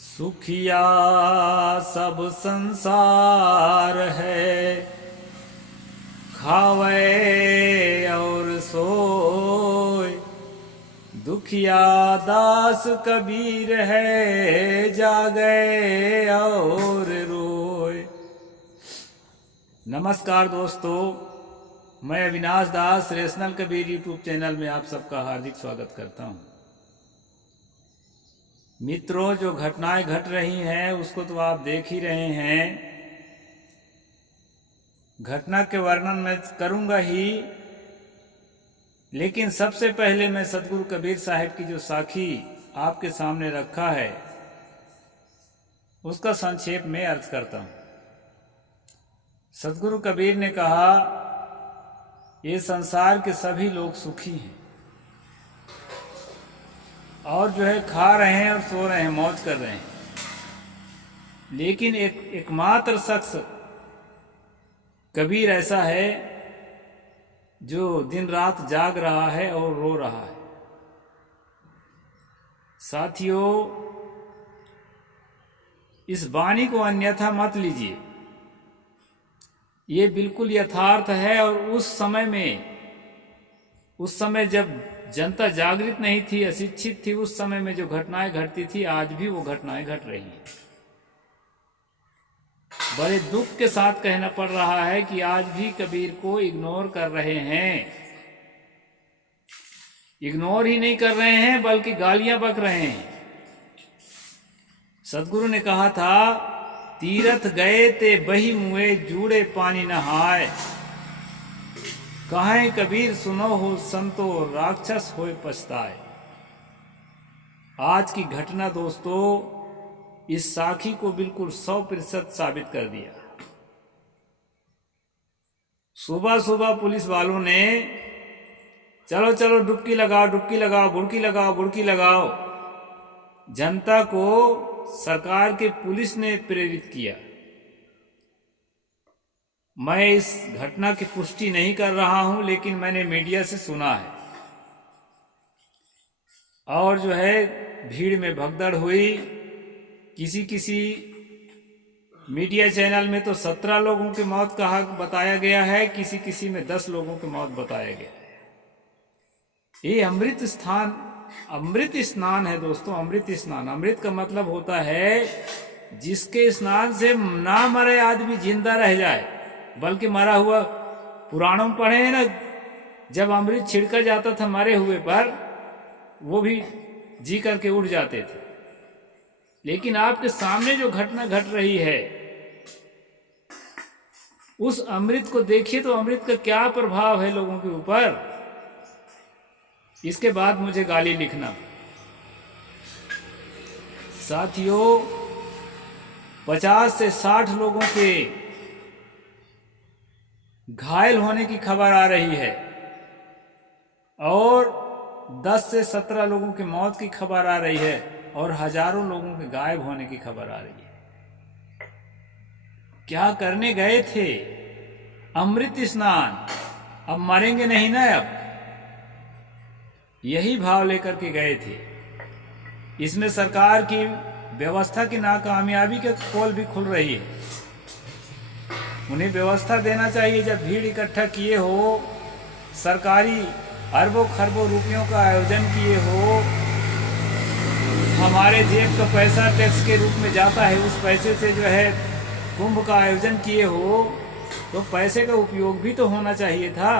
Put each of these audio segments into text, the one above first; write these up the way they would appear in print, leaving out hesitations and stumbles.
सुखिया सब संसार है, खावे और सोए। दुखिया दास कबीर है, जागे और रोए। नमस्कार दोस्तों, मैं अविनाश दास रेशनल कबीर यूट्यूब चैनल में आप सबका हार्दिक स्वागत करता हूं। मित्रों, जो घटनाएं घट रही हैं उसको तो आप देख ही रहे हैं। घटना के वर्णन मैं करूंगा ही, लेकिन सबसे पहले मैं सदगुरु कबीर साहिब की जो साखी आपके सामने रखा है उसका संक्षेप में अर्ज करता हूं। सदगुरु कबीर ने कहा, ये संसार के सभी लोग सुखी हैं और जो है खा रहे हैं और सो रहे हैं, मौज कर रहे हैं, लेकिन एकमात्र शख्स कबीर ऐसा है जो दिन रात जाग रहा है और रो रहा है। साथियों, इस वाणी को अन्यथा मत लीजिए, ये बिल्कुल यथार्थ है। और उस समय जब जनता जागृत नहीं थी, अशिक्षित थी, उस समय में जो घटनाएं घटती थी, आज भी वो घटनाएं घट रही हैं। बड़े दुख के साथ कहना पड़ रहा है कि आज भी कबीर को इग्नोर कर रहे हैं। इग्नोर ही नहीं कर रहे हैं बल्कि गालियां बक रहे हैं। सदगुरु ने कहा था, तीरथ गए ते बही मुए, जूड़े पानी नहाए। कहें कबीर सुनो हो संतो, राक्षस होए पछताए। आज की घटना दोस्तों इस साखी को बिल्कुल 100% साबित कर दिया। सुबह सुबह पुलिस वालों ने चलो चलो डुबकी लगाओ, डुबकी लगाओ, बुड़की लगाओ, बुड़की लगाओ, जनता को सरकार के पुलिस ने प्रेरित किया। मैं इस घटना की पुष्टि नहीं कर रहा हूं, लेकिन मैंने मीडिया से सुना है। और जो है भीड़ में भगदड़ हुई। किसी मीडिया चैनल में तो 17 लोगों की मौत कहा बताया गया है, किसी में 10 लोगों की मौत बताया गया है। ये अमृत स्नान है दोस्तों, अमृत स्नान। अमृत का मतलब होता है जिसके स्नान से ना मरे आदमी जिंदा रह जाए, बल्कि मरा हुआ। पुराणों में पढ़े हैं ना, जब अमृत छिड़का जाता था मरे हुए पर, वो भी जी करके उठ जाते थे। लेकिन आपके सामने जो घटना घट रही है, उस अमृत को देखिए तो अमृत का क्या प्रभाव है लोगों के ऊपर। इसके बाद मुझे गाली लिखना। साथियों, 50 से 60 लोगों के घायल होने की खबर आ रही है और 10 से 17 लोगों की मौत की खबर आ रही है और हजारों लोगों के गायब होने की खबर आ रही है। क्या करने गए थे? अमृत स्नान। अब मरेंगे नहीं ना, अब यही भाव लेकर के गए थे। इसमें सरकार की व्यवस्था की नाकामयाबी के पोल भी खुल रही है। उन्हें व्यवस्था देना चाहिए। जब भीड़ इकट्ठा किए हो, सरकारी अरबों खरबों रुपयों का आयोजन किए हो, हमारे जेब का पैसा टैक्स के रूप में जाता है, उस पैसे से जो है कुंभ का आयोजन किए हो, तो पैसे का उपयोग भी तो होना चाहिए था।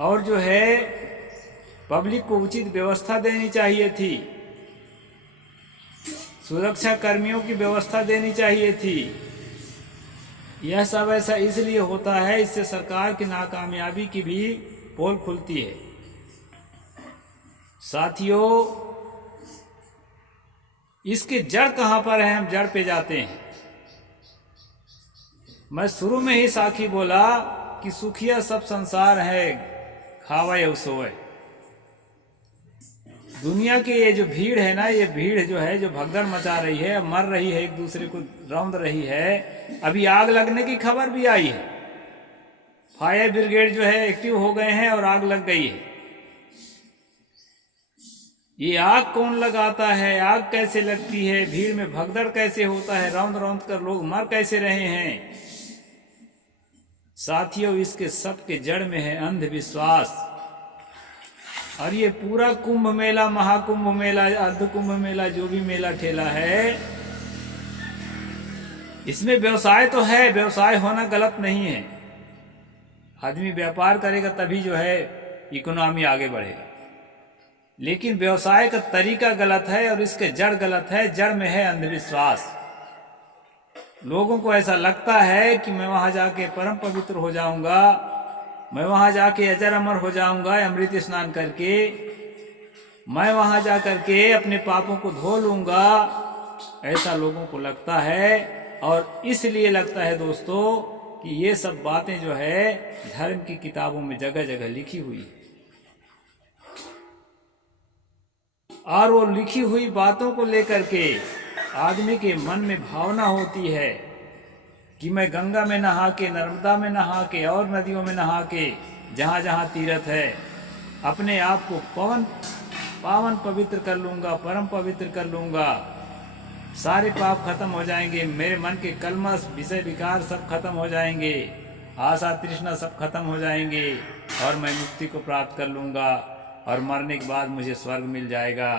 और जो है पब्लिक को उचित व्यवस्था देनी चाहिए थी, सुरक्षा कर्मियों की व्यवस्था देनी चाहिए थी। यह सब ऐसा इसलिए होता है, इससे सरकार की नाकामयाबी की भी पोल खुलती है। साथियों, इसके जड़ कहां पर है, हम जड़ पे जाते हैं। मैं शुरू में ही साखी बोला कि सुखिया सब संसार है, खावे और सोए। दुनिया की ये जो भीड़ है ना, ये भीड़ जो है, जो भगदड़ मचा रही है, मर रही है, एक दूसरे को रौंद रही है। अभी आग लगने की खबर भी आई है। फायर ब्रिगेड जो है एक्टिव हो गए हैं और आग लग गई है। ये आग कौन लगाता है, आग कैसे लगती है, भीड़ में भगदड़ कैसे होता है, रौंद रौंद कर लोग मर कैसे रहे हैं। साथियों, इसके सब के जड़ में है अंधविश्वास। और ये पूरा कुंभ मेला, महाकुंभ मेला, अर्ध कुंभ मेला, जो भी मेला ठेला है, इसमें व्यवसाय तो है, व्यवसाय होना गलत नहीं है। आदमी व्यापार करेगा तभी जो है इकोनॉमी आगे बढ़ेगा, लेकिन व्यवसाय का तरीका गलत है और इसके जड़ गलत है। जड़ में है अंधविश्वास। लोगों को ऐसा लगता है कि मैं वहां जाके परम पवित्र हो जाऊंगा, मैं वहां जाके अजर अमर हो जाऊंगा अमृत स्नान करके, मैं वहां जा करके अपने पापों को धो लूंगा, ऐसा लोगों को लगता है। और इसलिए लगता है दोस्तों कि ये सब बातें जो है धर्म की किताबों में जगह जगह लिखी हुई है, और वो लिखी हुई बातों को लेकर के आदमी के मन में भावना होती है कि मैं गंगा में नहा के, नर्मदा में नहा के और नदियों में नहा के, जहाँ जहाँ तीर्थ है, अपने आप को पावन पवित्र कर लूँगा, परम पवित्र कर लूँगा, सारे पाप खत्म हो जाएंगे, मेरे मन के कलमश विषय विकार सब खत्म हो जाएंगे, आशा तृष्णा सब खत्म हो जाएंगे, और मैं मुक्ति को प्राप्त कर लूँगा, और मरने के बाद मुझे स्वर्ग मिल जाएगा।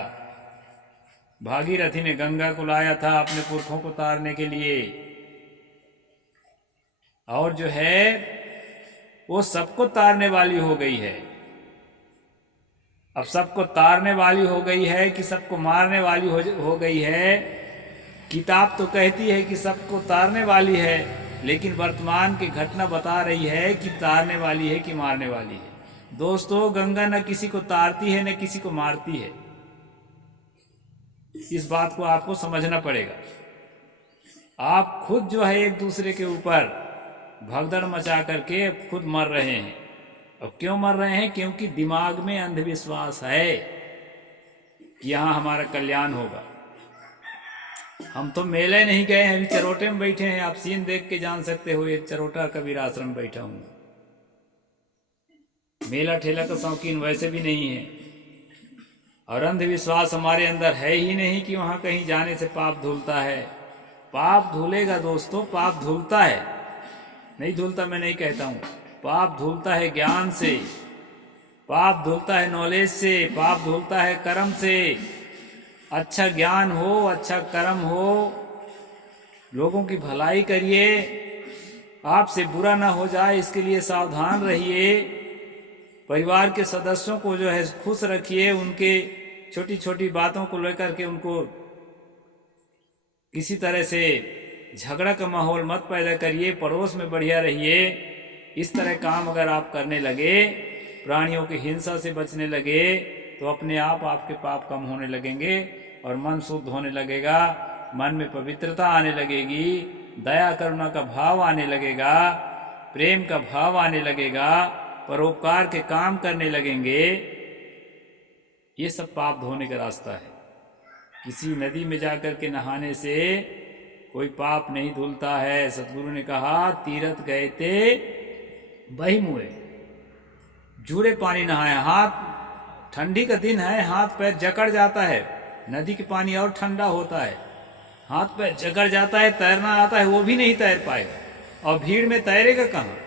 भागीरथी ने गंगा को लाया था अपने पुरखों को तारने के लिए, और जो है वो सबको तारने वाली हो गई है। अब सबको तारने वाली हो गई है कि सबको मारने वाली हो गई है? किताब तो कहती है कि सबको तारने वाली है, लेकिन वर्तमान की घटना बता रही है कि तारने वाली है कि मारने वाली है। दोस्तों, गंगा न किसी को तारती है न किसी को मारती है। इस बात को आपको समझना पड़ेगा। आप खुद जो है एक दूसरे के ऊपर भगदड़ मचा करके खुद मर रहे हैं। अब क्यों मर रहे हैं? क्योंकि दिमाग में अंधविश्वास है कि यहाँ हमारा कल्याण होगा। हम तो मेले नहीं गए हैं, अभी चरोटे में बैठे हैं। आप सीन देख के जान सकते हो, एक चरोटा कबीर आश्रम में बैठा हूँ। मेला ठेला का शौकीन वैसे भी नहीं है, और अंधविश्वास हमारे अंदर है ही नहीं कि वहां कहीं जाने से पाप धुलता है। पाप धुलेगा दोस्तों, पाप धुलता है, नहीं धुलता मैं नहीं कहता हूं। पाप धुलता है ज्ञान से, पाप धुलता है नॉलेज से, पाप धुलता है कर्म से। अच्छा ज्ञान हो, अच्छा कर्म हो, लोगों की भलाई करिए, आपसे बुरा ना हो जाए इसके लिए सावधान रहिए। परिवार के सदस्यों को जो है खुश रखिए, उनके छोटी छोटी बातों को लेकर के उनको किसी तरह से झगड़ा का माहौल मत पैदा करिए। पड़ोस में बढ़िया रहिए। इस तरह काम अगर आप करने लगे, प्राणियों की हिंसा से बचने लगे, तो अपने आप आपके पाप कम होने लगेंगे और मन शुद्ध होने लगेगा। मन में पवित्रता आने लगेगी, दया करुणा का भाव आने लगेगा, प्रेम का भाव आने लगेगा, परोपकार के काम करने लगेंगे। ये सब पाप धोने का रास्ता है। किसी नदी में जाकर के नहाने से कोई पाप नहीं धुलता है। सतगुरु ने कहा, तीर्थ गए थे बही मुए, जूड़े पानी नहाए। हाथ, ठंडी का दिन है, हाथ पैर जकड़ जाता है। नदी के पानी और ठंडा होता है, हाथ पैर जकड़ जाता है, तैरना आता है वो भी नहीं तैर पाएगा। और भीड़ में तैरेगा कहाँ?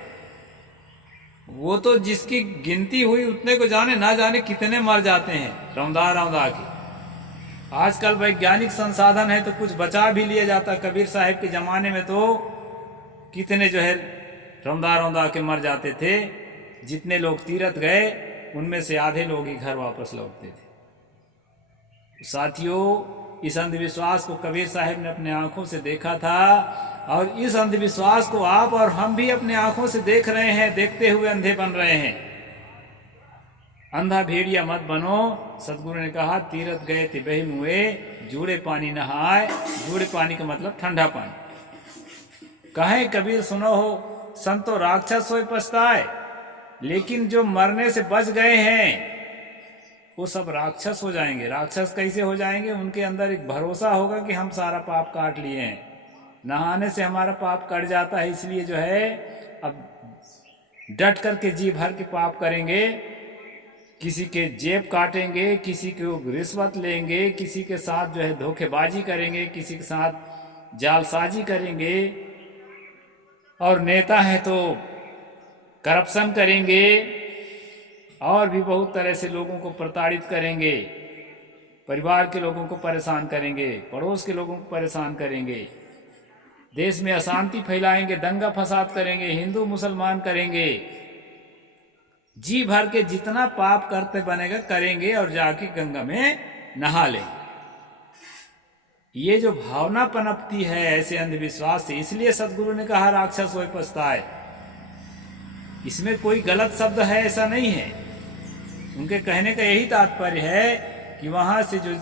वो तो जिसकी गिनती हुई उतने को जाने, ना जाने कितने मर जाते हैं रौंदा रौंदा के। आजकल वैज्ञानिक संसाधन है तो कुछ बचा भी लिया जाता। कबीर साहब के जमाने में तो कितने जो है रौंदा रौंदा के मर जाते थे। जितने लोग तीर्थ गए उनमें से आधे लोग ही घर वापस लौटते थे। साथियों, इस अंधविश्वास को कबीर साहब ने अपने आंखों से देखा था, और इस अंधविश्वास को आप और हम भी अपने आंखों से देख रहे हैं। देखते हुए अंधे बन रहे हैं। अंधा भेड़िया मत बनो। सतगुरु ने कहा, तीर्थ गए थे बही मुए, जूड़े पानी नहाए। जूड़े पानी का मतलब ठंडा पानी। कहे कबीर सुनो हो, संतो राक्षस सोए पछताए। लेकिन जो मरने से बच गए हैं वो सब राक्षस हो जाएंगे। राक्षस कैसे हो जाएंगे? उनके अंदर एक भरोसा होगा कि हम सारा पाप काट लिए हैं। नहाने से हमारा पाप कट जाता है, इसलिए जो है अब डट करके जी भर के पाप करेंगे। किसी के जेब काटेंगे, किसी को रिश्वत लेंगे, किसी के साथ जो है धोखेबाजी करेंगे, किसी के साथ जालसाजी करेंगे, और नेता है तो करप्शन करेंगे, और भी बहुत तरह से लोगों को प्रताड़ित करेंगे, परिवार के लोगों को परेशान करेंगे, पड़ोस के लोगों को परेशान करेंगे, देश में अशांति फैलाएंगे, दंगा फसाद करेंगे, हिंदू मुसलमान करेंगे, जी भर के जितना पाप करते बनेगा करेंगे और जाके गंगा में नहा लेंगे। ये जो भावना पनपती है ऐसे अंधविश्वास से, इसलिए सदगुरु ने कहा राक्षस होए पछताए। इसमें कोई गलत शब्द है ऐसा नहीं है, उनके कहने का यही तात्पर्य है कि वहां से जो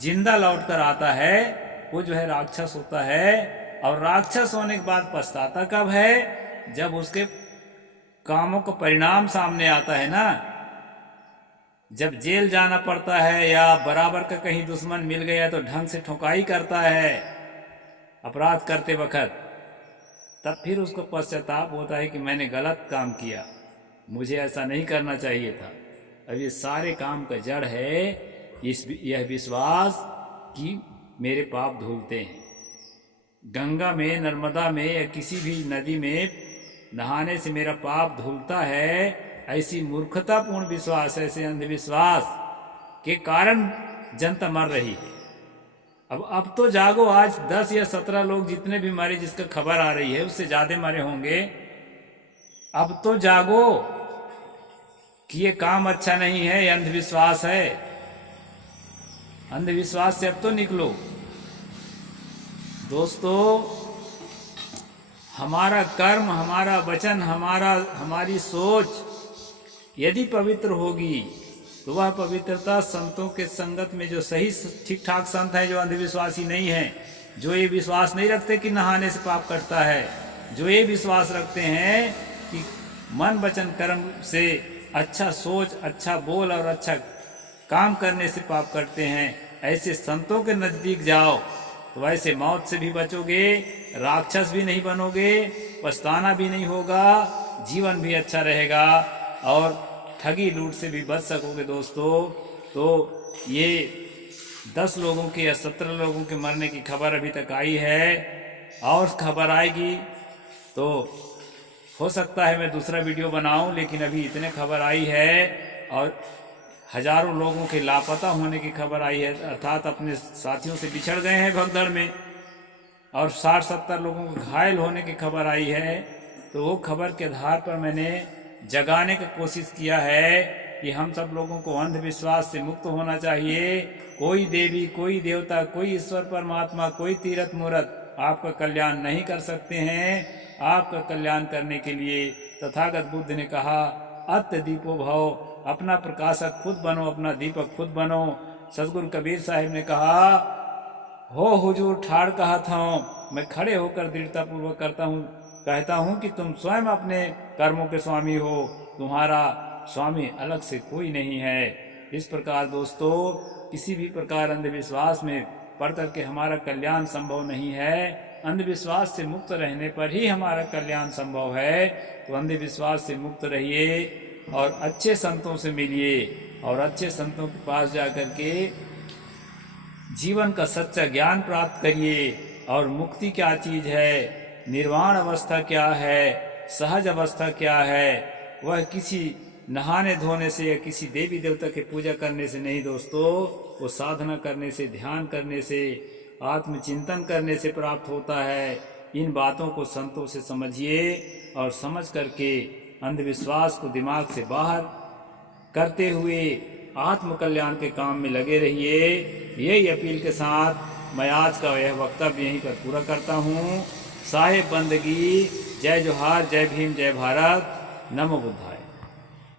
जिंदा लौट कर आता है वो जो है राक्षस होता है। और राक्षस होने के बाद पछताता कब है? जब उसके कामों का परिणाम सामने आता है ना, जब जेल जाना पड़ता है या बराबर का कहीं दुश्मन मिल गया तो ढंग से ठोकाई करता है अपराध करते वक्त, तब फिर उसको पश्चाताप होता है कि मैंने गलत काम किया, मुझे ऐसा नहीं करना चाहिए था। अब ये सारे काम का जड़ है यह विश्वास कि मेरे पाप धुलते हैं। गंगा में, नर्मदा में या किसी भी नदी में नहाने से मेरा पाप धुलता है, ऐसी मूर्खतापूर्ण विश्वास, ऐसे अंधविश्वास के कारण जनता मर रही है। अब तो जागो, आज 10 या 17 लोग जितने भी मरे, जिसका खबर आ रही है उससे ज्यादा मरे होंगे। अब तो जागो कि ये काम अच्छा नहीं है, ये अंधविश्वास है। अंधविश्वास से अब तो निकलो दोस्तों। हमारा कर्म, हमारा वचन, हमारी सोच यदि पवित्र होगी तो वह पवित्रता संतों के संगत में, जो सही ठीक ठाक संत हैं, जो अंधविश्वासी नहीं हैं, जो ये विश्वास नहीं रखते कि नहाने से पाप कटता है, जो ये विश्वास रखते हैं कि मन वचन कर्म से, अच्छा सोच, अच्छा बोल और अच्छा काम करने से पाप करते हैं, ऐसे संतों के नजदीक जाओ तो वैसे मौत से भी बचोगे, राक्षस भी नहीं बनोगे, पछताना भी नहीं होगा, जीवन भी अच्छा रहेगा और ठगी लूट से भी बच सकोगे दोस्तों। तो ये 10 लोगों के या 17 लोगों के मरने की खबर अभी तक आई है, और खबर आएगी तो हो सकता है मैं दूसरा वीडियो बनाऊं, लेकिन अभी इतने खबर आई है। और हजारों लोगों के लापता होने की खबर आई है, अर्थात अपने साथियों से बिछड़ गए हैं भगदड़ में, और 60-70 लोगों को घायल होने की खबर आई है। तो वो खबर के आधार पर मैंने जगाने की कोशिश किया है कि हम सब लोगों को अंधविश्वास से मुक्त होना चाहिए। कोई देवी, कोई देवता, कोई ईश्वर परमात्मा, कोई तीर्थ मूर्त आपका कल्याण नहीं कर सकते हैं। आपका कल्याण करने के लिए तथागत बुद्ध ने कहा, अत्य दीपो भव, अपना प्रकाशक खुद बनो, अपना दीपक खुद बनो। सदगुरु कबीर साहिब ने कहा, हो हुजूर ठाड़ कहा था, मैं खड़े होकर दृढ़ता पूर्वक कहता हूँ कि तुम स्वयं अपने कर्मों के स्वामी हो, तुम्हारा स्वामी अलग से कोई नहीं है। इस प्रकार दोस्तों, किसी भी प्रकार अंधविश्वास में पढ़ करके हमारा कल्याण संभव नहीं है। अंधविश्वास से मुक्त रहने पर ही हमारा कल्याण संभव है। तो अंधविश्वास से मुक्त रहिए और अच्छे संतों से मिलिए, और अच्छे संतों के पास जाकर के जीवन का सच्चा ज्ञान प्राप्त करिए। और मुक्ति क्या चीज है, निर्वाण अवस्था क्या है, सहज अवस्था क्या है, वह किसी नहाने धोने से या किसी देवी देवता के पूजा करने से नहीं दोस्तों, वो साधना करने से, ध्यान करने से, आत्मचिंतन करने से प्राप्त होता है। इन बातों को संतों से समझिए और समझ करके अंधविश्वास को दिमाग से बाहर करते हुए आत्म कल्याण के काम में लगे रहिए। यही अपील के साथ मैं आज का यह वक्तव्य यहीं पर पूरा करता हूँ। साहेब बंदगी, जय जोहार, जय भीम, जय भारत, नमो बुद्धाय।